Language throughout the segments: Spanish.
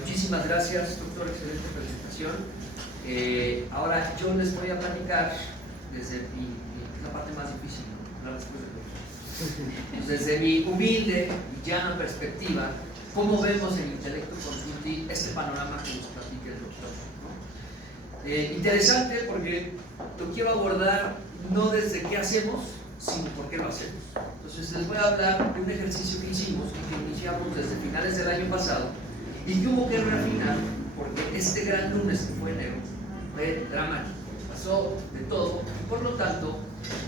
Muchísimas gracias, doctor, excelente presentación. Ahora yo les voy a platicar desde la parte más difícil, ¿no? Desde mi humilde y llana perspectiva, cómo vemos en Intelecto Consulting este panorama que nos platica el doctor, ¿no? Interesante porque lo quiero abordar no desde qué hacemos, sino por qué lo hacemos. Entonces les voy a hablar de un ejercicio que hicimos y que iniciamos desde finales del año pasado y que hubo que reafinar porque este gran lunes que fue enero fue dramático, pasó de todo y por lo tanto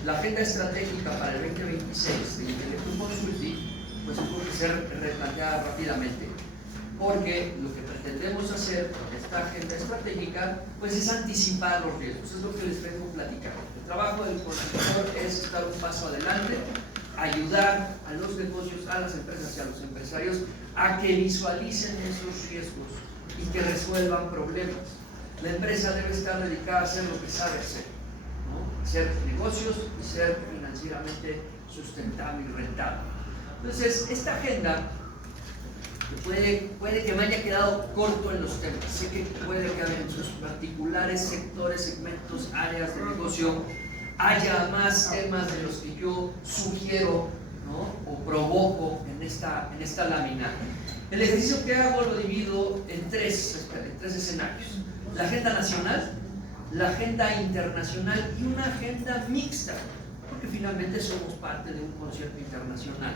la agenda estratégica para el 2026 de Intelecto Consulting pues tuvo que ser replanteada rápidamente porque lo que pretendemos hacer con esta agenda estratégica pues es anticipar los riesgos, es lo que les vengo platicando. El trabajo del consultor es dar un paso adelante, ayudar a los negocios, a las empresas y a los empresarios a que visualicen esos riesgos y que resuelvan problemas. La empresa debe estar dedicada a hacer lo que sabe hacer, ¿no? Hacer negocios y ser financieramente sustentable y rentable. Entonces, esta agenda puede que me haya quedado corto en los temas. Sé que puede que en sus particulares sectores, segmentos, áreas de negocio haya más temas de los que yo sugiero, ¿no? O provoco en esta lámina. El ejercicio que hago lo divido en tres escenarios: la agenda nacional, la agenda internacional y una agenda mixta, porque finalmente somos parte de un concierto internacional.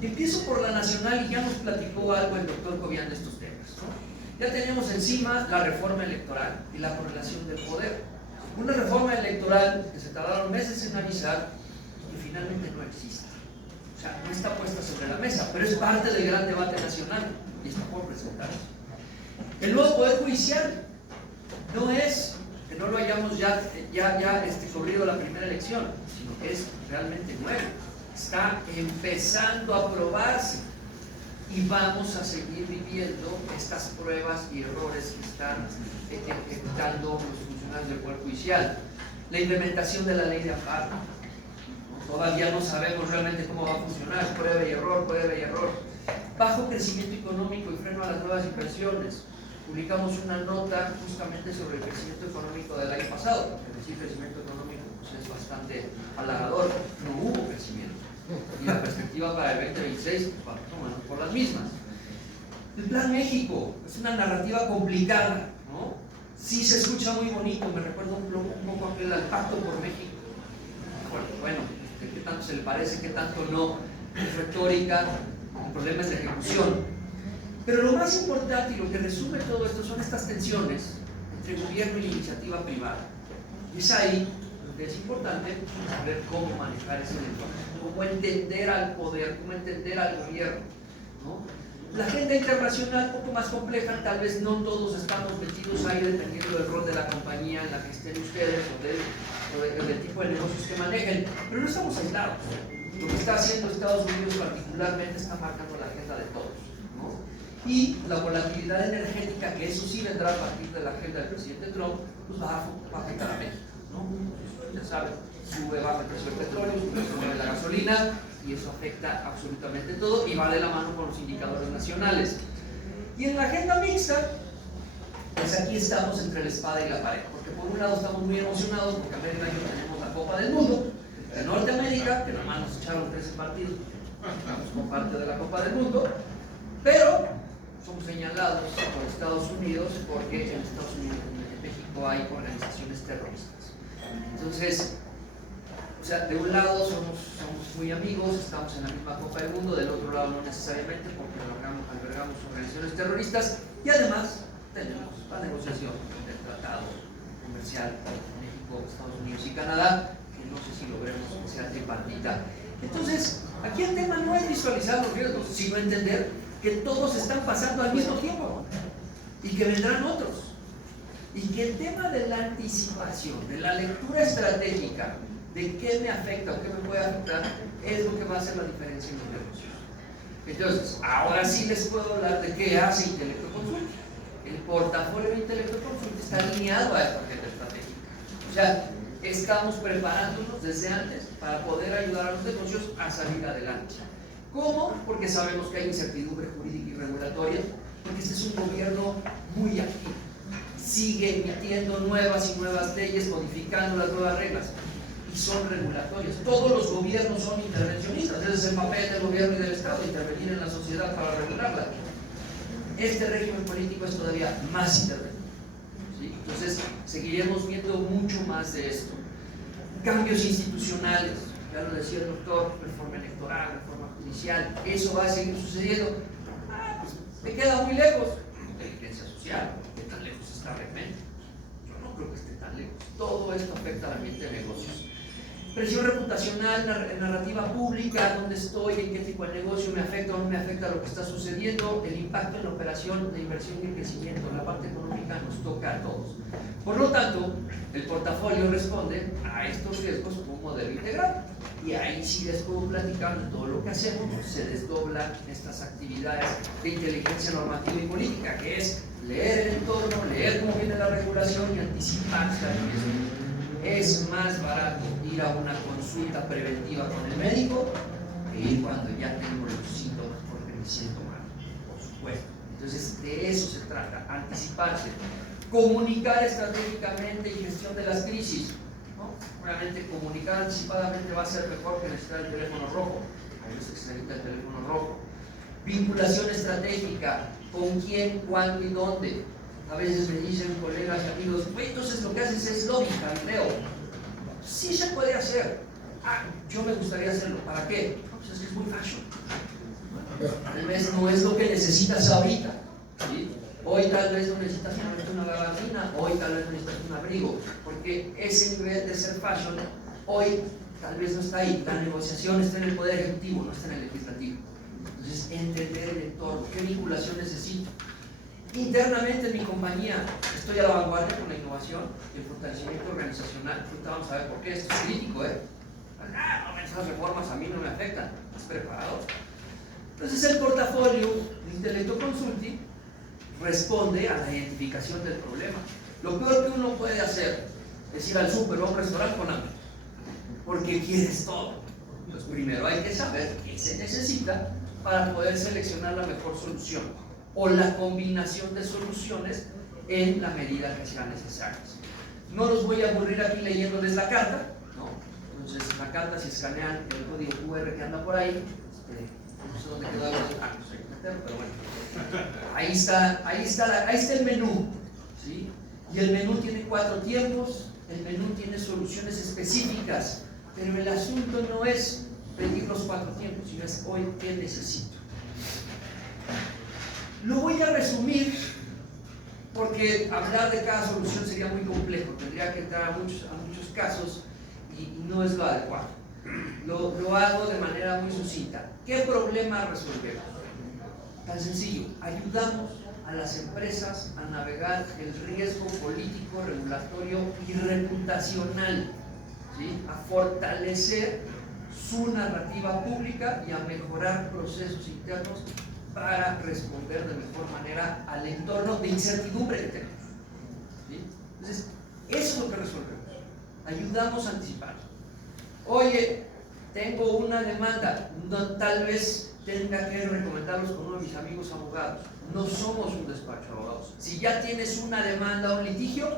Empiezo por la nacional y ya nos platicó algo el doctor Cobian de estos temas, ¿no? Ya tenemos encima la reforma electoral y la correlación del poder. Una reforma electoral que se tardaron meses en avisar y que finalmente no existe. O sea, no está puesta sobre la mesa, pero es parte del gran debate nacional y está por presentarse. El nuevo Poder Judicial no es que no lo hayamos ya corrido la primera elección, sino que es realmente nuevo. Está empezando a probarse y vamos a seguir viviendo estas pruebas y errores que están ejecutando los funcionarios del Poder Judicial. La implementación de la ley de amparo, ¿no? Todavía no sabemos realmente cómo va a funcionar, prueba y error. Bajo crecimiento económico y freno a las nuevas inversiones. Publicamos una nota justamente sobre el crecimiento económico del año pasado, porque decir crecimiento económico pues es bastante halagador, no hubo crecimiento. Y la perspectiva para el 2026, bueno, por las mismas. El Plan México es una narrativa complicada, ¿no? Sí se escucha muy bonito, me recuerda un poco aquel al Pacto por México. Bueno, ¿qué tanto se le parece, qué tanto no? Es retórica, el problema es de ejecución. Pero lo más importante y lo que resume todo esto son estas tensiones entre gobierno y iniciativa privada. Y es ahí donde es importante saber cómo manejar ese lenguaje, cómo entender al poder, cómo entender al gobierno, ¿no? La agenda internacional un poco más compleja, tal vez no todos estamos metidos ahí dependiendo del rol de la compañía en la que estén ustedes o del tipo de negocios que manejen, pero no estamos aislados. Lo que está haciendo Estados Unidos particularmente está marcando la agenda de todos, ¿no? Y la volatilidad energética, que eso sí vendrá a partir de la agenda del presidente Trump, pues va a afectar a México, ¿no? Ya saben, baja el precio del petróleo, sube la gasolina y eso afecta absolutamente todo y va de la mano con los indicadores nacionales. Y en la agenda mixta, pues aquí estamos entre la espada y la pared, porque por un lado estamos muy emocionados porque a medio año tenemos la Copa del Mundo de Norteamérica, que nomás nos echaron 13 partidos, estamos como parte de la Copa del Mundo, pero somos señalados por Estados Unidos porque en Estados Unidos y en México hay organizaciones terroristas. Entonces, o sea, de un lado somos muy amigos, estamos en la misma Copa del Mundo, del otro lado no necesariamente porque albergamos organizaciones terroristas y además tenemos la negociación del tratado comercial México, Estados Unidos y Canadá, que no sé si logremos que sea tripartita. Entonces, aquí el tema no es visualizar los riesgos, sino entender que todos están pasando al mismo tiempo y que vendrán otros. Y que el tema de la anticipación, de la lectura estratégica, de qué me afecta o qué me puede afectar, es lo que va a hacer la diferencia en los negocios. Entonces, ahora sí les puedo hablar de qué hace Intelecto Consulting. El portafolio de Intelecto Consulting está alineado a esta agenda estratégica. O sea, estamos preparándonos desde antes para poder ayudar a los negocios a salir adelante. ¿Cómo? Porque sabemos que hay incertidumbre jurídica y regulatoria, porque este es un gobierno muy activo. Sigue emitiendo nuevas y nuevas leyes, modificando las nuevas reglas, y son regulatorias. Todos los gobiernos son intervencionistas, ese es el papel del gobierno y del Estado, intervenir en la sociedad para regularla. Este régimen político es todavía más interventivo, ¿sí? Entonces seguiremos viendo mucho más de esto. Cambios institucionales, ya lo decía el doctor, reforma electoral, reforma judicial, eso va a seguir sucediendo. Pues me queda muy lejos. Inteligencia social, ¿qué tan lejos está realmente? Yo no creo que esté tan lejos. Todo esto afecta al ambiente de negocios. Presión reputacional, narrativa pública, dónde estoy, en qué tipo de negocio me afecta o no me afecta lo que está sucediendo, el impacto en la operación de inversión y el crecimiento, la parte económica nos toca a todos. Por lo tanto, el portafolio responde a estos riesgos como un modelo integral. Y ahí sí les puedo platicar de todo lo que hacemos, se desdoblan estas actividades de inteligencia normativa y política, que es leer el entorno, leer cómo viene la regulación y anticiparse al riesgo. Es más barato ir a una consulta preventiva con el médico que ir cuando ya tengo los síntomas porque me siento mal, por supuesto. Entonces, de eso se trata, anticiparse, comunicar estratégicamente y gestión de las crisis, ¿no? Obviamente, comunicar anticipadamente va a ser mejor que necesitar el teléfono rojo, a veces se necesita el teléfono rojo. Vinculación estratégica, con quién, cuándo y dónde. A veces me dicen colegas y amigos, entonces lo que haces es lógica, Leo. Sí se puede hacer. Yo me gustaría hacerlo. ¿Para qué? Pues es muy fashion. Tal vez no es lo que necesitas ahorita, ¿sí? Hoy tal vez no necesitas una gabardina, hoy tal vez no necesitas un abrigo, porque ese nivel de ser fashion hoy tal vez no está ahí. La negociación está en el Poder Ejecutivo, no está en el Legislativo. Entonces, entender el entorno, qué vinculación necesito. Internamente en mi compañía estoy a la vanguardia con la innovación y el fortalecimiento organizacional. Ahorita vamos a ver por qué esto es crítico, esas reformas a mí no me afectan. ¿Estás preparado? Entonces el portafolio de Intelecto Consulting responde a la identificación del problema. Lo peor que uno puede hacer es ir al súper o a un restaurante con hambre, porque quieres todo. Entonces primero hay que saber qué se necesita para poder seleccionar la mejor solución o la combinación de soluciones en la medida que sean necesarias. No los voy a aburrir aquí leyéndoles la carta, ¿no? Entonces la carta, si escanean el código QR que anda por ahí, no sé dónde quedó, pero bueno, ahí está el menú, ¿sí? Y el menú tiene 4 tiempos, el menú tiene soluciones específicas, pero el asunto no es pedir los 4 tiempos, sino es hoy qué necesito. Lo voy a resumir porque hablar de cada solución sería muy complejo, tendría que entrar a muchos casos y no es lo adecuado. Lo hago de manera muy sucinta. ¿Qué problema resolvemos? Tan sencillo, ayudamos a las empresas a navegar el riesgo político, regulatorio y reputacional, ¿sí? A fortalecer su narrativa pública y a mejorar procesos internos para responder de mejor manera al entorno de incertidumbre que tenemos, ¿sí? Entonces, eso es lo que resolvemos. Ayudamos a anticipar. Oye, tengo una demanda, tal vez tenga que recomendarlos con uno de mis amigos abogados. No somos un despacho de abogados. Si ya tienes una demanda o un litigio,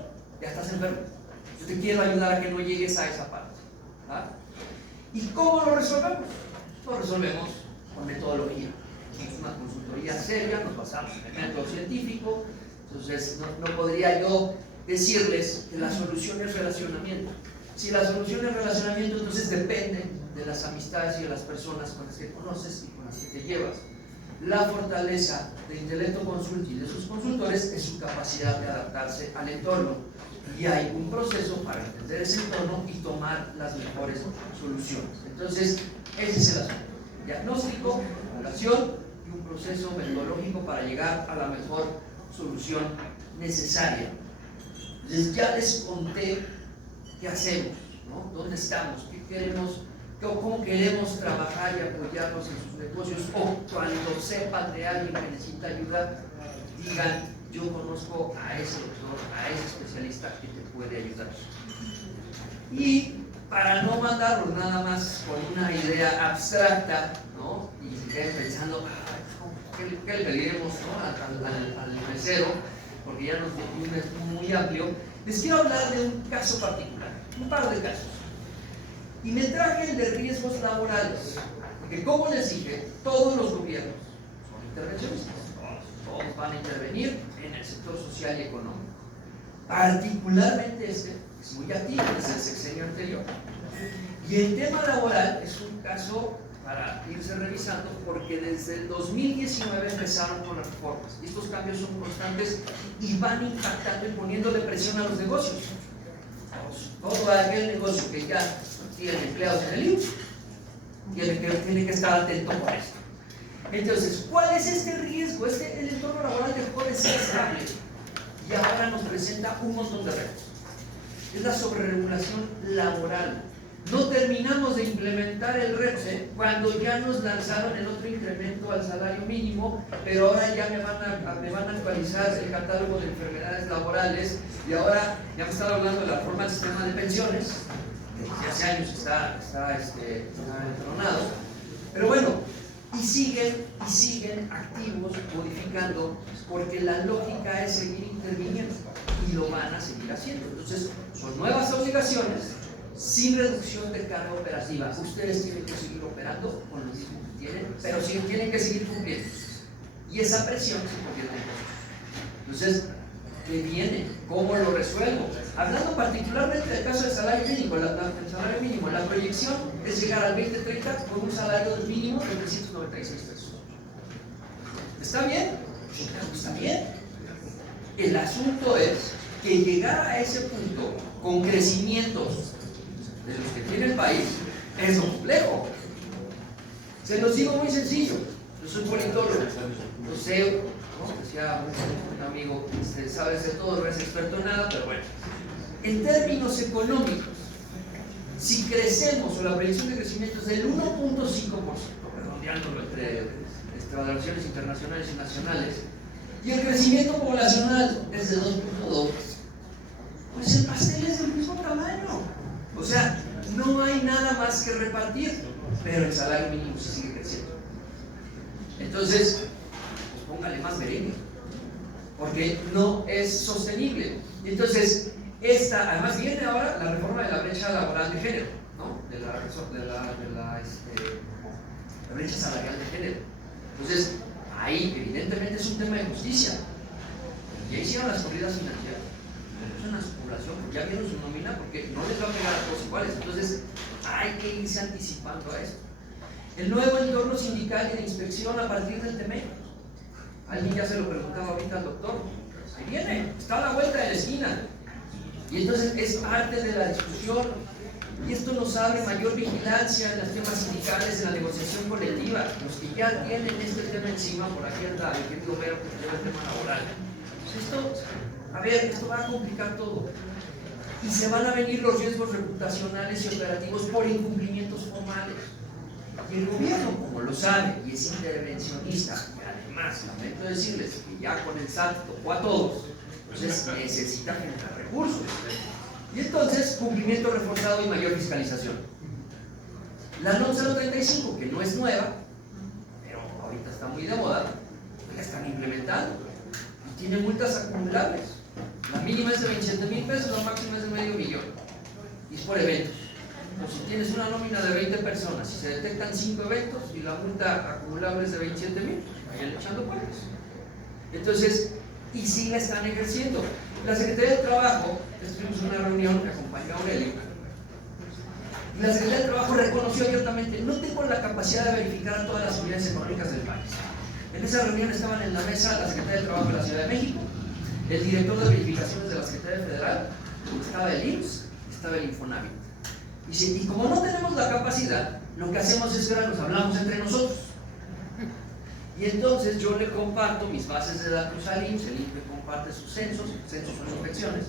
ya estás enfermo. Yo te quiero ayudar a que no llegues a esa parte, ¿ah? ¿Y cómo lo resolvemos? Lo resolvemos con metodología. Es una consultoría seria, nos basamos en el método científico. Entonces no podría yo decirles que la solución es relacionamiento. Si la solución es relacionamiento, entonces depende de las amistades y de las personas con las que conoces y con las que te llevas. La fortaleza de Intelecto Consulting y de sus consultores es su capacidad de adaptarse al entorno. Y hay un proceso para entender ese entorno y tomar las mejores soluciones. Entonces, ese es el asunto. Diagnóstico, evaluación y un proceso metodológico para llegar a la mejor solución necesaria. Entonces, ya les conté qué hacemos, ¿no? ¿Dónde estamos? ¿Qué queremos? ¿Cómo queremos trabajar y apoyarnos en sus negocios? O cuando sepan de alguien que necesita ayuda, digan, yo conozco a ese doctor, a ese especialista que te puede ayudar. Y para no mandarlos nada más con una idea abstracta, ¿no? Y se queden pensando, ¿qué le pediremos, ¿no? al mesero? Porque ya nos es muy amplio. Les quiero hablar de un caso particular, un par de casos. Y me traje el de riesgos laborales, porque como les dije, todos los gobiernos son intervencionistas, todos van a intervenir en el sector social y económico. Particularmente este es muy activo desde el sexenio anterior. Y el tema laboral es un caso para irse revisando, porque desde el 2019 empezaron con las reformas. Y estos cambios son constantes y van impactando y poniéndole presión a los negocios. Todo aquel negocio que ya tiene empleados en el IMSS tiene que estar atento por esto. Entonces, ¿cuál es este riesgo? El entorno laboral dejó de ser estable y ahora nos presenta un montón de retos. Es la sobreregulación laboral. No terminamos de implementar el REPSE cuando ya nos lanzaron el otro incremento al salario mínimo, pero ahora ya me van a actualizar el catálogo de enfermedades laborales y ahora ya me están hablando de la reforma del sistema de pensiones, que hace años está entronado. Pero bueno, y siguen activos, modificando, porque la lógica es seguir interviniendo y lo van a seguir haciendo. Entonces, son nuevas obligaciones sin reducción de carga operativa. Ustedes tienen que seguir operando con lo mismo que tienen, pero sí tienen que seguir cumpliendo. Y esa presión se convierte en costos. Entonces, ¿qué viene? ¿Cómo lo resuelvo? Hablando particularmente del caso del salario mínimo, la proyección es llegar al 2030 con un salario mínimo de 396 pesos. ¿Está bien? Está bien. El asunto es que llegar a ese punto con crecimientos de los que tiene el país es complejo. Se los digo muy sencillo. Yo soy politólogo, no sé, ¿no? Decía un amigo, sabes de todo, no eres experto en nada, pero bueno. En términos económicos, si crecemos o la proyección de crecimiento es del 1.5%, redondeándolo entre valoraciones internacionales y nacionales, y el crecimiento poblacional es de 2.2%, pues el pastel es del mismo tamaño. O sea, no hay nada más que repartir, pero el salario mínimo sí sigue creciendo. Entonces, pues póngale más merengue, porque no es sostenible. Entonces, además viene ahora la reforma de la brecha laboral de género, ¿no? De la brecha salarial de género. Entonces, ahí evidentemente es un tema de justicia. Ya hicieron las corridas financieras. Una población, porque ya vieron su nómina, porque no les va a pegar a todos iguales. Entonces hay que irse anticipando a esto. El nuevo entorno sindical y de inspección a partir del TEMEC. Alguien ya se lo preguntaba ahorita al doctor. Ahí viene, está a la vuelta de la esquina. Y entonces es parte de la discusión. Y esto nos abre mayor vigilancia en los temas sindicales, en la negociación colectiva. Los que ya tienen este tema encima, por aquí anda el querido Vero que lleva el tema laboral. Pues esto va a complicar todo. Y se van a venir los riesgos reputacionales y operativos por incumplimientos formales. Y el gobierno, como lo sabe y es intervencionista, y además, lamento decirles que ya con el SAT tocó a todos, entonces necesita generar recursos. Y entonces, cumplimiento reforzado y mayor fiscalización. La NOM 035, que no es nueva, pero ahorita está muy de moda, la están implementando. Y tiene multas acumulables. La mínima es de 27,000 pesos, la máxima es de $500,000. Y es por eventos. O si tienes una nómina de 20 personas, si se detectan 5 eventos y la multa acumulable es de 27,000, vayan echando cuentas. Entonces, y sí la están ejerciendo. La Secretaría del Trabajo, estuvimos en una reunión que acompañó a Aurelio, y la Secretaría del Trabajo reconoció abiertamente: no tengo la capacidad de verificar a todas las unidades económicas del país. En esa reunión estaban en la mesa la Secretaría del Trabajo de la Ciudad de México, el director de verificaciones de la Secretaría Federal, estaba el IMSS, estaba el Infonavit. Y como no tenemos la capacidad, lo que hacemos es que ahora nos hablamos entre nosotros. Y entonces yo le comparto mis bases de datos al IMSS, el IMSS me comparte sus censos son inspecciones,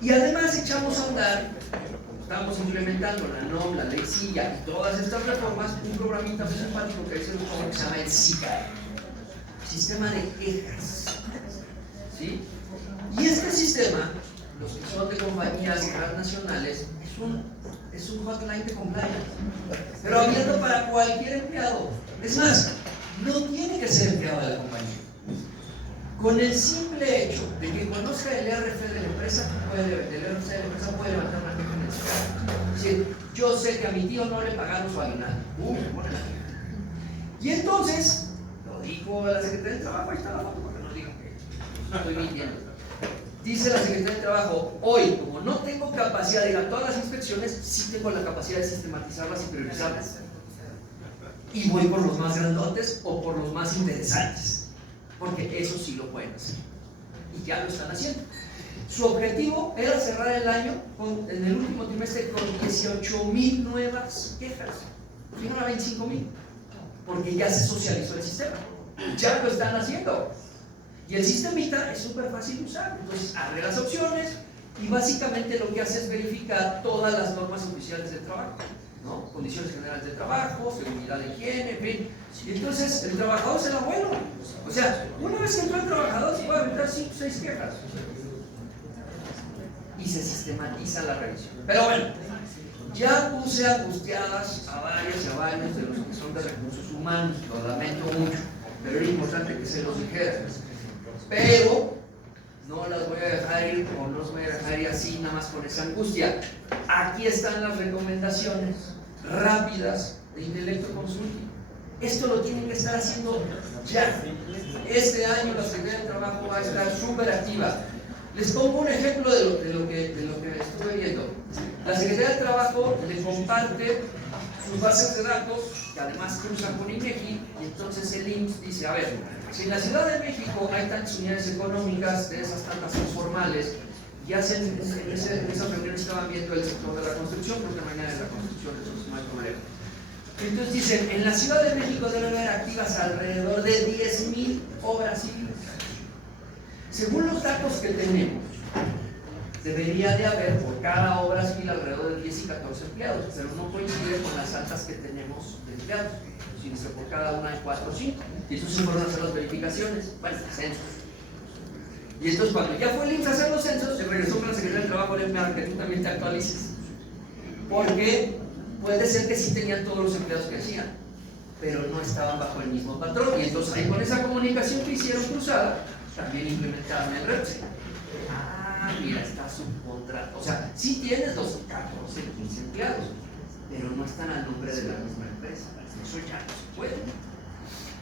y además echamos a andar, como estamos implementando la NOM, la ley SIGA y todas estas reformas, un programita muy simpático que dice que se llama el SIGA, Sistema de Quejas. ¿Sí? Y este sistema, los que son de compañías transnacionales, es un hotline de compliance, pero abierto para cualquier empleado. Es más, no tiene que ser empleado de la compañía. Con el simple hecho de que conozca el ERF de la empresa, puede levantar una queja mensual. Es decir, yo sé que a mi tío no le pagaron su aguinaldo. Pone la queja. Y entonces, lo dijo la Secretaría del Trabajo, ahí está la foto, porque no dijo que estoy mintiendo. Dice la Secretaría del Trabajo, hoy, como no tengo capacidad de ir a todas las inspecciones, sí tengo la capacidad de sistematizarlas y priorizarlas. Y voy por los más grandotes o por los más interesantes, porque eso sí lo pueden hacer. Y ya lo están haciendo. Su objetivo era cerrar el año en el último trimestre con 18,000 nuevas quejas. Llegaron a 25,000, porque ya se socializó el sistema. Ya lo están haciendo. Y el sistemita es súper fácil de usar. Entonces abre las opciones y básicamente lo que hace es verificar todas las normas oficiales del trabajo, ¿no? Condiciones generales de trabajo, seguridad de higiene, en fin. Y entonces el trabajador se la vuelve. O sea, una vez que entró el trabajador se puede aventar 5 o 6 quejas. Y se sistematiza la revisión. Pero bueno, ya puse angustiadas a varios de los que son de recursos humanos. Lo lamento mucho, pero era importante que se los dijera. Pero no las voy a dejar ir, o no los voy a dejar ir así nada más con esa angustia. Aquí están las recomendaciones rápidas de Intelecto Consulting. Esto lo tienen que estar haciendo ya. Este año la Secretaría del Trabajo va a estar súper activa. Les pongo un ejemplo de lo que estuve viendo. La Secretaría del Trabajo le comparte sus bases de datos, que además cruzan con INEGI, y entonces el IMSS dice, a ver, si en la Ciudad de México hay tantas unidades económicas, de esas tantas informales, y hacen, en esas reuniones estaban viendo el sector de la construcción, porque mañana es la construcción, eso es más manera. Entonces dicen, en la Ciudad de México debe haber activas alrededor de 10,000 obras civiles. Según los datos que tenemos, debería de haber por cada obra civil alrededor de 10 y 14 empleados, pero no coincide con las altas que tenemos de empleados, sino que por cada una de 4 o 5. Y eso se fueron a hacer las verificaciones, bueno, censos. Y entonces cuando ya fue el IMSS a hacer los censos, se regresó con la Secretaría del Trabajo para que tú también te actualices. Porque puede ser que sí tenían todos los empleados que hacían, pero no estaban bajo el mismo patrón. Y entonces ahí con esa comunicación que hicieron cruzada, también implementaron el REPSE. Mira, está subcontrato. O sea, sí tienes los 14, 15 empleados, pero no están al nombre de la misma empresa. Eso ya no se puede.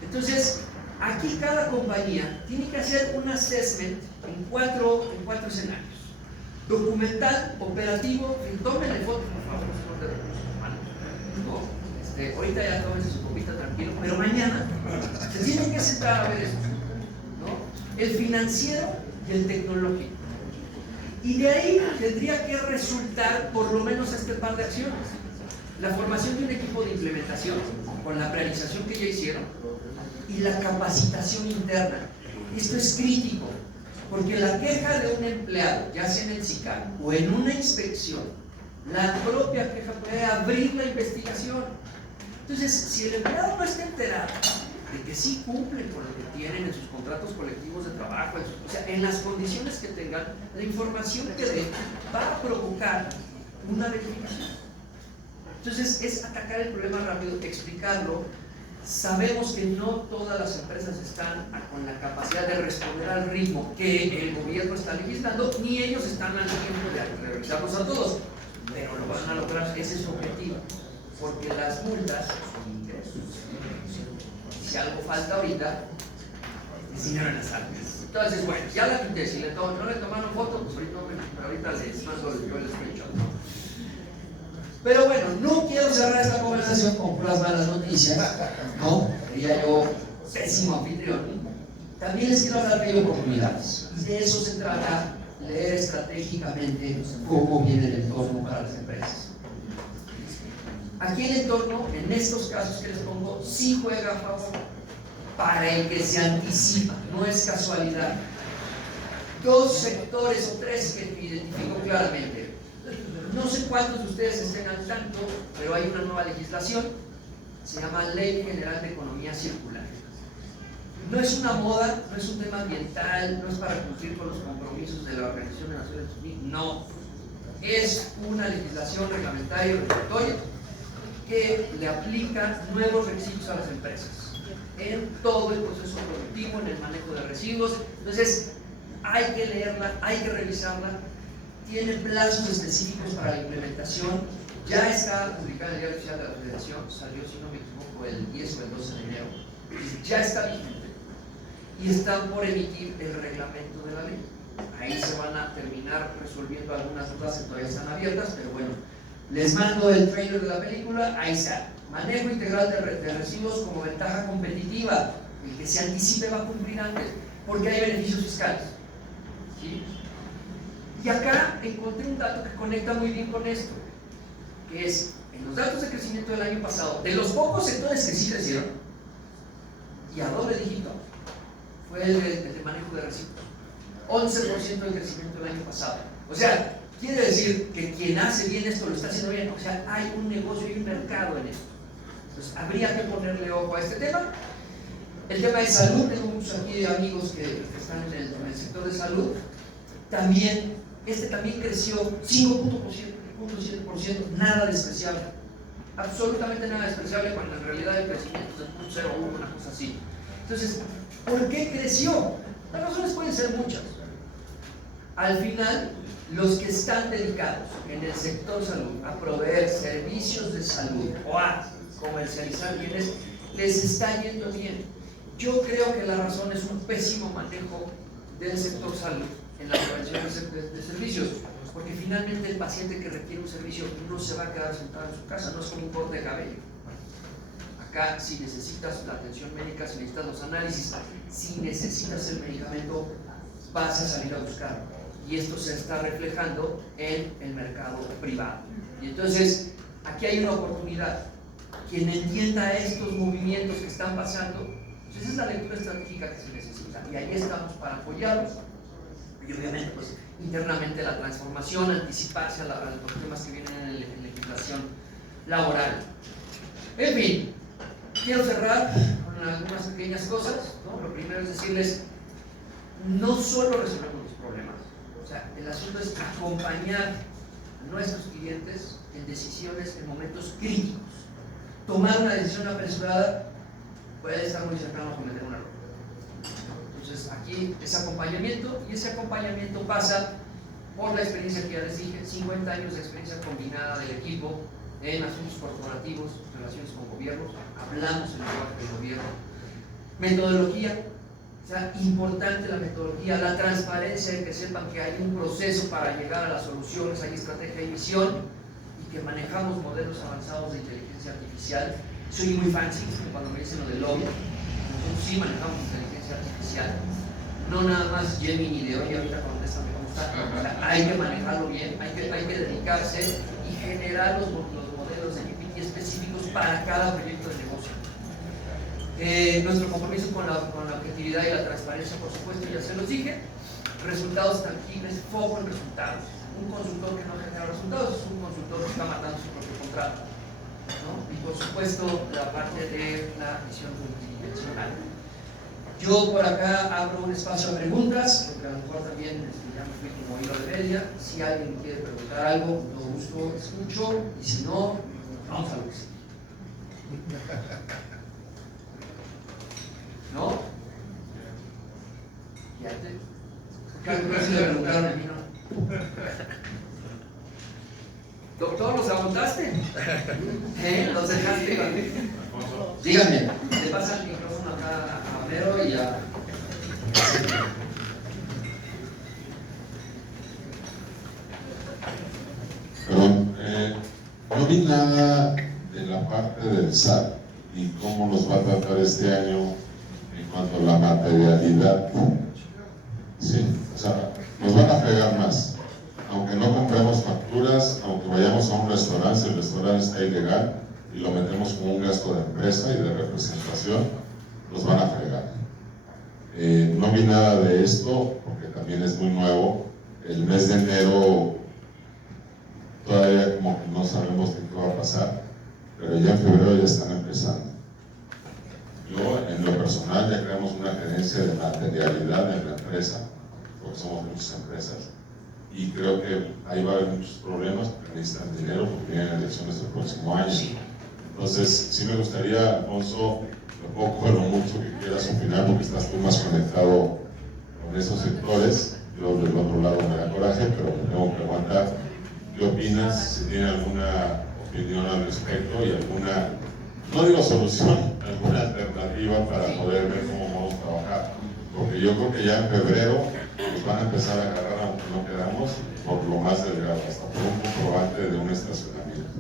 Entonces, aquí cada compañía tiene que hacer un assessment en cuatro escenarios: documental, operativo. Tómenle fotos, por favor, son de recursos humanos, ¿no? Ahorita ya tómense su copita tranquilo, pero mañana se tienen que sentar a ver eso, ¿no? El financiero y el tecnológico. Y de ahí tendría que resultar por lo menos este par de acciones: la formación de un equipo de implementación con la realización que ya hicieron y la capacitación interna. Esto es crítico, porque la queja de un empleado, ya sea en el SICAR o en una inspección, la propia queja puede abrir la investigación. Entonces, si el empleado no está enterado de que sí cumplen con lo que tienen en sus contratos colectivos de trabajo, o sea, en las condiciones que tengan, la información que den va a provocar una verificación. Entonces, es atacar el problema rápido, explicarlo. Sabemos que no todas las empresas están con la capacidad de responder al ritmo que el gobierno está legislando, ni ellos están al tiempo de revisarlos a todos, pero lo van a lograr. Ese es su objetivo, porque las multas son ingresos. Si algo falta ahorita, es dinero en las arcas. Entonces, bueno, ya la quité. Si no le tomaron foto, pues ahorita les mando yo el screenshot, ¿no? Pero bueno, no quiero cerrar esta conversación con puras malas noticias, ¿no? Sería yo pésimo anfitrión. También les quiero hablar de oportunidades. De eso se trata, leer estratégicamente cómo viene el entorno para las empresas. Aquí el entorno, en estos casos que les pongo, sí juega a favor para el que se anticipa, no es casualidad. 2 sectores o 3 que identifico claramente. No sé cuántos de ustedes estén al tanto, pero hay una nueva legislación, se llama Ley General de Economía Circular. No es una moda, no es un tema ambiental, no es para cumplir con los compromisos de la Organización de Naciones Unidas, no. Es una legislación reglamentaria y regulatoria que le aplica nuevos requisitos a las empresas. en todo el proceso productivo, en el manejo de residuos. Entonces, hay que leerla, hay que revisarla, tiene plazos específicos para la implementación, ya está publicada en el Diario Oficial de la Federación, salió, si no me equivoco, el 10 o el 12 de enero, ya está vigente y están por emitir el reglamento de la ley. Ahí se van a terminar resolviendo algunas dudas que todavía están abiertas, pero bueno, les mando el trailer de la película, ahí está. Manejo integral de residuos como ventaja competitiva. El que se anticipe va a cumplir antes, porque hay beneficios fiscales. ¿Sí? Y acá encontré un dato que conecta muy bien con esto, que es, en los datos de crecimiento del año pasado, de los pocos sectores que sí crecieron, y a doble dígito, fue el de manejo de residuos. 11% de crecimiento el año pasado. O sea, quiere decir que quien hace bien esto lo está haciendo bien. O sea, hay un negocio y un mercado en esto. Entonces, habría que ponerle ojo a este tema. El tema de salud, tengo muchos aquí amigos que están en el sector de salud. También, también creció 5.7%, nada despreciable. Absolutamente nada despreciable, cuando en realidad el crecimiento es de 0.01, una cosa así. Entonces, ¿por qué creció? Las razones pueden ser muchas. Al final, los que están dedicados en el sector salud a proveer servicios de salud o a comercializar bienes, les está yendo bien. Yo creo que la razón es un pésimo manejo del sector salud en la prevención de servicios, porque finalmente el paciente que requiere un servicio no se va a quedar sentado en su casa, no es como un corte de cabello. Acá, si necesitas la atención médica, si necesitas los análisis, si necesitas el medicamento, vas a salir a buscarlo. Y esto se está reflejando en el mercado privado. Y entonces, aquí hay una oportunidad. Quien entienda estos movimientos que están pasando, pues esa es la lectura estratégica que se necesita. Y ahí estamos para apoyarlos. Y obviamente, pues, internamente la transformación, anticiparse a los temas que vienen en legislación laboral. En fin, quiero cerrar con algunas pequeñas cosas, ¿no? Lo primero es decirles, no solo resolvemos los problemas, o sea, el asunto es acompañar a nuestros clientes en decisiones en momentos críticos. Tomar una decisión apresurada puede estar muy cercano a cometer un error. Entonces, aquí es acompañamiento, y ese acompañamiento pasa por la experiencia que ya les dije, 50 años de experiencia combinada del equipo en asuntos corporativos, relaciones con gobiernos, hablamos el lenguaje del gobierno. Metodología, o sea, importante la metodología, la transparencia, que sepan que hay un proceso para llegar a las soluciones, hay estrategia y visión, y que manejamos modelos avanzados de inteligencia artificial. Soy muy fancy cuando me dicen lo del lobby, nosotros sí manejamos inteligencia artificial, no nada más Gemini de hoy, ahorita contéstame cómo está. O sea, hay que manejarlo bien, hay que dedicarse y generar los modelos de GPT específicos para cada proyecto de negocio. Nuestro compromiso con la objetividad y la transparencia, por supuesto, ya se los dije. Resultados tangibles, foco en resultados. Un consultor que no genera resultados es un consultor que está matando su propio contrato, ¿no? Y por supuesto, la parte de la visión multidimensional. Yo por acá abro un espacio a preguntas, porque a lo mejor también ya me fui como hilo de media. Si alguien quiere preguntar algo, con todo gusto escucho, y si no, vamos a lo que sigue. ¿No? Fíjate. ¿Qué si le preguntaron a mí, no? Doctor, ¿los apuntaste? ¿Los dejaste? Díganme, le pasa el micrófono acá a Homero y a... Perdón, no vi nada de la parte del SAT y cómo nos va a tratar este año en cuanto a la materialidad. Sí, o sea, nos van a fregar más. Aunque no compremos facturas, aunque vayamos a un restaurante, si el restaurante está ilegal y lo metemos como un gasto de empresa y de representación, nos van a fregar. No vi nada de esto porque también es muy nuevo. El mes de enero todavía como que no sabemos qué va a pasar, pero ya en febrero ya están empezando. Yo, en lo personal, ya creamos una gerencia de materialidad en la empresa, porque somos muchas empresas, y creo que ahí va a haber muchos problemas porque necesitan dinero porque vienen elecciones el próximo año. Entonces, sí me gustaría, Alfonso, poco o lo mucho que quieras opinar, porque estás tú más conectado con esos sectores. Yo del otro lado me da coraje, pero me tengo que aguantar. ¿Qué opinas? Si tiene alguna opinión al respecto y alguna, no digo solución, alguna alternativa para poder ver cómo vamos a trabajar. Porque yo creo que ya en febrero nos van a empezar a agarrar, aunque no queramos, por lo más delgado, hasta por un comprobante de un estacionamiento.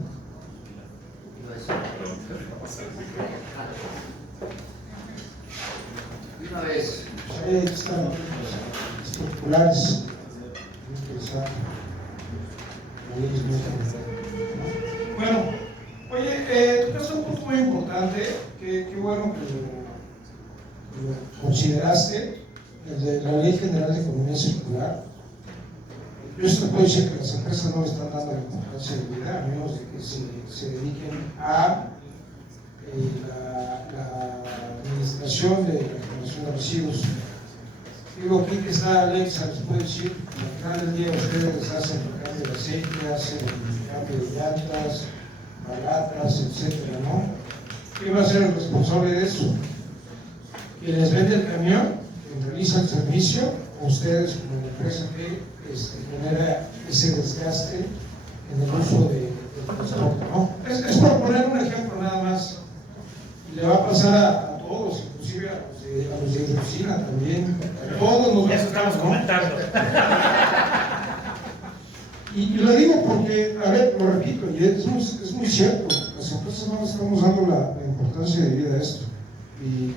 Una vez. Están populares, interesantes. Bueno, oye, tocaste un punto muy importante, qué bueno que lo consideraste, el de la Ley General de Economía Circular. Yo sí te puedo decir que las empresas no le están dando la importancia de vida, a menos de que se dediquen a la administración de la generación de residuos. Digo, aquí que está Alexa, les puedo decir, al final del día ustedes hacen el cambio de aceite, hacen el cambio de llantas, baratas, etcétera, ¿no? ¿Quién va a ser el responsable de eso? ¿Quien les vende el camión? ¿Quien realiza el servicio? ¿O ustedes como la empresa que genera ese desgaste en el uso del transporte, ¿no? Es por poner un ejemplo nada más. Y le va a pasar a todos, inclusive a los de oficina también. A todos nos va a Eso estamos comentando. Y lo digo porque, a ver, lo repito, y es muy cierto, las empresas no le estamos dando la importancia de vida a esto. Y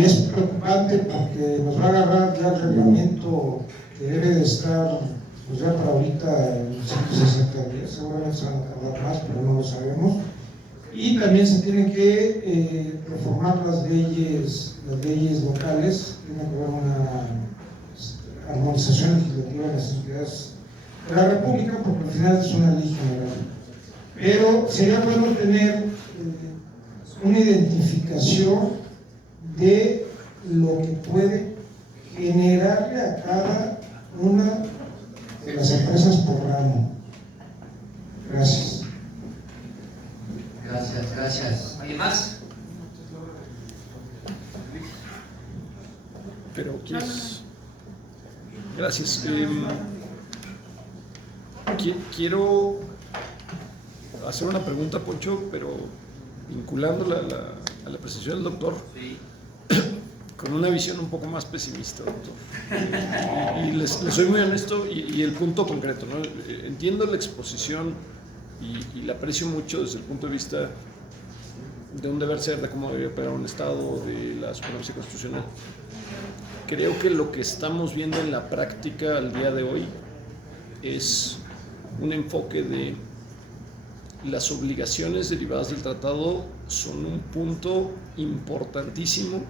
es preocupante porque nos va a agarrar ya el reglamento que debe de estar, pues ya para ahorita en 160 días, seguramente se van a tardar más, pero no lo sabemos. Y también se tienen que reformar las leyes locales, tiene que haber una armonización legislativa en las entidades de la República, porque al final es una ley general. Pero sería bueno tener una identificación de lo que puede generarle a cada una de las empresas por ramo. Gracias. Gracias. ¿Alguien más? Pero ¿quieres? Gracias. Quiero hacer una pregunta, Poncho, pero vinculándola a la presentación del doctor, Sí. con una visión un poco más pesimista, doctor. Y les soy muy honesto y el punto concreto, ¿no? Entiendo la exposición y la aprecio mucho desde el punto de vista de un deber ser, de cómo debería operar un Estado, de la supremacía constitucional. Creo que lo que estamos viendo en la práctica al día de hoy es un enfoque de las obligaciones derivadas del tratado son un punto importantísimo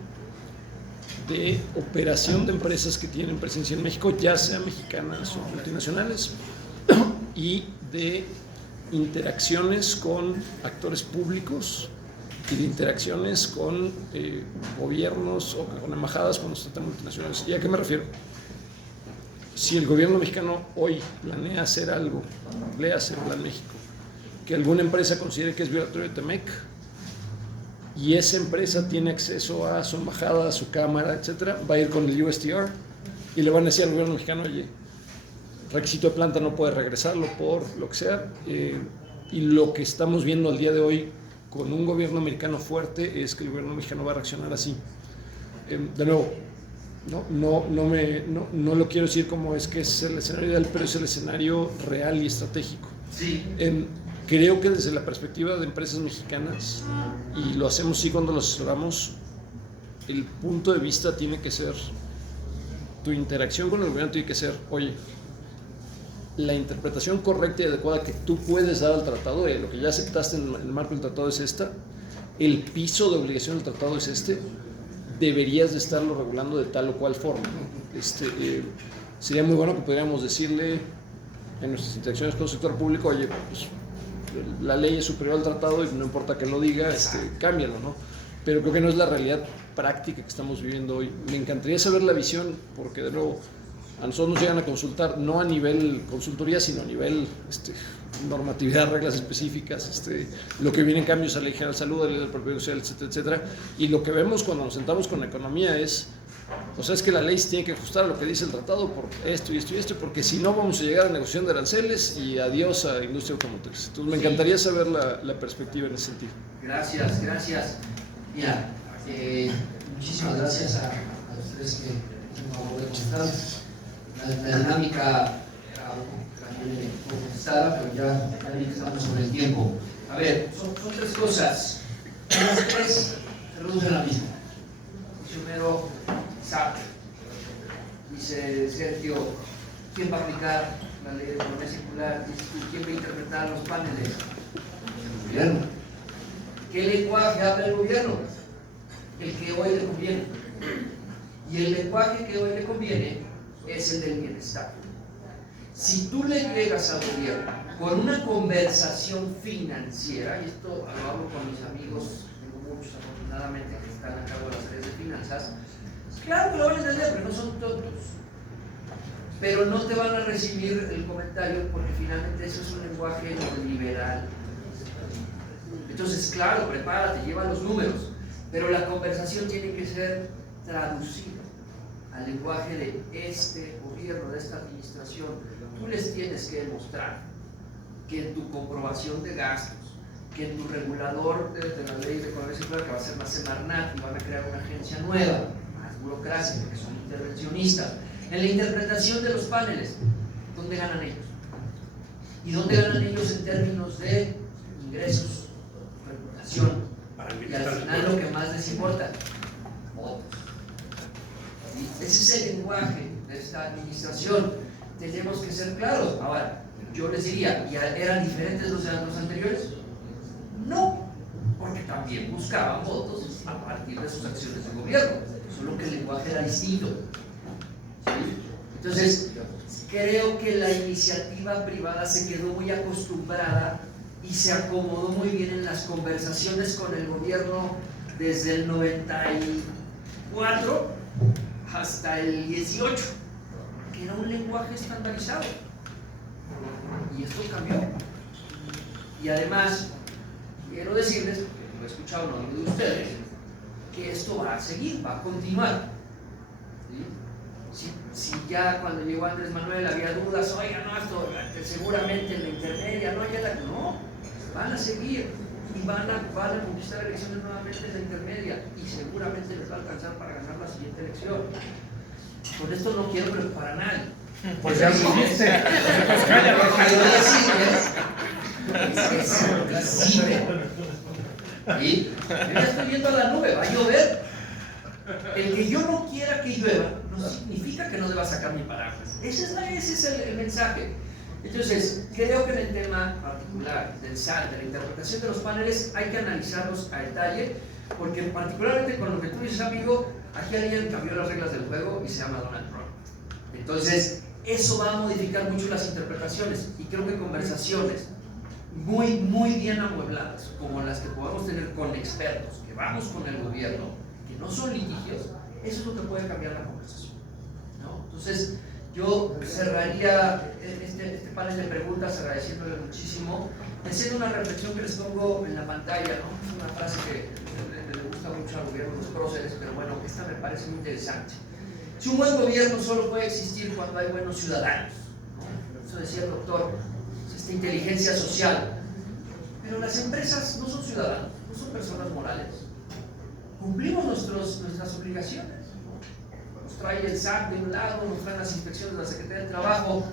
de operación de empresas que tienen presencia en México, ya sea mexicanas o multinacionales, y de interacciones con actores públicos y de interacciones con gobiernos o con embajadas cuando se tratan de multinacionales. ¿Y a qué me refiero? Si el gobierno mexicano hoy planea hacer algo, léase Plan México, que alguna empresa considere que es violatorio de TEMEC, y esa empresa tiene acceso a su embajada, a su cámara, etcétera, va a ir con el USTR y le van a decir al gobierno mexicano, oye, requisito de planta no puede regresarlo por lo que sea, y lo que estamos viendo al día de hoy con un gobierno americano fuerte es que el gobierno mexicano va a reaccionar así. De nuevo, no lo quiero decir como es que es el escenario ideal, pero es el escenario real y estratégico. Sí. Creo que desde la perspectiva de empresas mexicanas, y lo hacemos sí cuando lo asesoramos, el punto de vista tiene que ser, tu interacción con el gobierno tiene que ser, oye, la interpretación correcta y adecuada que tú puedes dar al tratado, lo que ya aceptaste en el marco del tratado es esta, el piso de obligación del tratado es este, deberías de estarlo regulando de tal o cual forma, ¿no? Sería muy bueno que pudiéramos decirle en nuestras interacciones con el sector público, oye, pues, la ley es superior al tratado y no importa que lo diga, cámbialo, ¿no? Pero creo que no es la realidad práctica que estamos viviendo hoy. Me encantaría saber la visión, porque de nuevo, a nosotros nos llegan a consultar, no a nivel consultoría, sino a nivel normatividad, reglas específicas, lo que viene en cambios a la ley general de salud, a la ley de la propiedad social, etcétera, etcétera. Y lo que vemos cuando nos sentamos con la economía es que la ley se tiene que ajustar a lo que dice el tratado por esto y esto y esto, porque si no vamos a llegar a negociación de aranceles y adiós a la industria automotriz. Entonces me encantaría saber la perspectiva en ese sentido. Gracias. Mira, muchísimas gracias a los tres que nos han comentado. La dinámica estaba, pero ya estamos sobre el tiempo. A ver, son tres cosas. Las tres se reducen a la misma. Primero, SAP. Dice Sergio, ¿quién va a aplicar la ley de economía circular? Dices tú, ¿quién va a interpretar los paneles? El gobierno. ¿Qué lenguaje habla el gobierno? El que hoy le conviene. Y el lenguaje que hoy le conviene es el del bienestar. Si tú le llegas al gobierno con una conversación financiera, y esto lo hablo con mis amigos, tengo muchos afortunadamente que están a cargo de las áreas de finanzas, claro que lo van a entender, pero no son tontos. Pero no te van a recibir el comentario porque finalmente eso es un lenguaje neoliberal. Entonces, claro, prepárate, lleva los números, pero la conversación tiene que ser traducida al lenguaje de este gobierno, de esta administración. Tú les tienes que demostrar que en tu comprobación de gastos, que en tu regulador de la ley de economía circular, que va a ser la Semarnat, y van a crear una agencia nueva, más burocracia, porque son intervencionistas, en la interpretación de los paneles, ¿dónde ganan ellos? ¿Y dónde ganan ellos en términos de ingresos, reputación? Y al final lo que más les importa, votos. Ese es el lenguaje de esta administración. Tenemos que ser claros. Ahora, yo les diría, ¿ya eran diferentes los años anteriores? No, porque también buscaban votos a partir de sus acciones de gobierno, solo que el lenguaje era distinto. ¿Sí? Entonces, creo que la iniciativa privada se quedó muy acostumbrada y se acomodó muy bien en las conversaciones con el gobierno desde el 94 hasta el 18, que era un lenguaje estandarizado. Y esto cambió. Y además, quiero decirles, porque lo he escuchado en uno de ustedes, que esto va a seguir, va a continuar. ¿Sí? Si ya cuando llegó Andrés Manuel había dudas, oiga, no, esto seguramente en la intermedia, no, van a seguir y van a conquistar elecciones nuevamente en la intermedia y seguramente les va a alcanzar para ganar la siguiente elección. Con esto no quiero preocupar a nadie. Pues ya lo dijiste. Pues y yo ya estoy viendo a la nube, va a llover. El que yo no quiera que llueva no significa que no deba sacar mi paraguas. Ese es el mensaje. Entonces, creo que en el tema particular del SAT, de la interpretación de los paneles, hay que analizarlos a detalle, porque particularmente con lo que tú dices, amigo, aquí alguien cambió las reglas del juego y se llama Donald Trump. Entonces, eso va a modificar mucho las interpretaciones, y creo que conversaciones muy, muy bien amuebladas, como las que podamos tener con expertos, que vamos con el gobierno, que no son litigios, eso es lo que puede cambiar la conversación, ¿no? Entonces, yo cerraría este panel de preguntas agradeciéndole muchísimo, haciendo una reflexión que les pongo en la pantalla, ¿no? Es una frase que le gusta mucho al gobierno, los próceres, pero bueno, esta me parece muy interesante. Si un buen gobierno solo puede existir cuando hay buenos ciudadanos, ¿no? Eso decía el doctor, es esta inteligencia social. Pero las empresas no son ciudadanos, no son personas morales. Cumplimos nuestras obligaciones. Nos trae el SAT de un lado, nos traen las inspecciones de la Secretaría del Trabajo.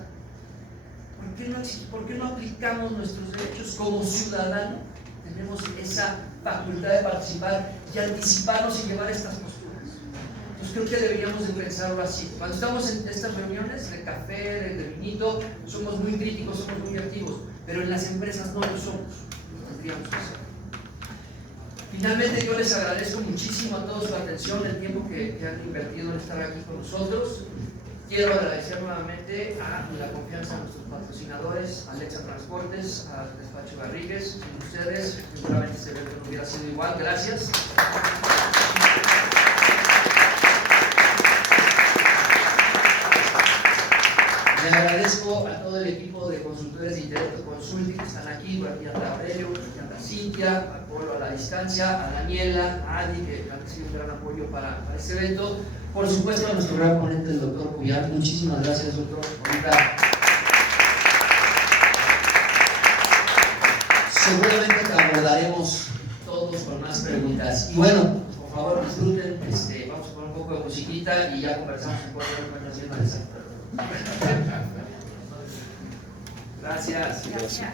¿Por qué no aplicamos nuestros derechos como ciudadanos? Tenemos esa facultad de participar y anticiparnos y llevar estas posturas. Entonces creo que deberíamos de pensarlo así. Cuando estamos en estas reuniones de café, de vinito, somos muy críticos, somos muy activos, pero en las empresas no lo somos. Lo tendríamos que hacer. Finalmente, yo les agradezco muchísimo a todos su atención, el tiempo que han invertido en estar aquí con nosotros. Quiero agradecer nuevamente a la confianza de nuestros patrocinadores, Alexa Transportes, a Despacho Garrigues. Sin ustedes, seguramente este evento no hubiera sido igual. Gracias. Les agradezco a todo el equipo de consultores de Intelecto Consulting que están aquí, aquí a Aurelio, a Cintia, a Polo a la distancia, a Daniela, a Adi, que han sido un gran apoyo para este evento. Por supuesto, a nuestro gran ponente, el doctor Cuyat. Muchísimas gracias, doctor. Ahorita seguramente te abordaremos todos con más preguntas. Y bueno, por favor, disfruten. Vamos a poner un poco de musiquita y ya conversamos un poco de lo que está haciendo el sector. Gracias. Gracias.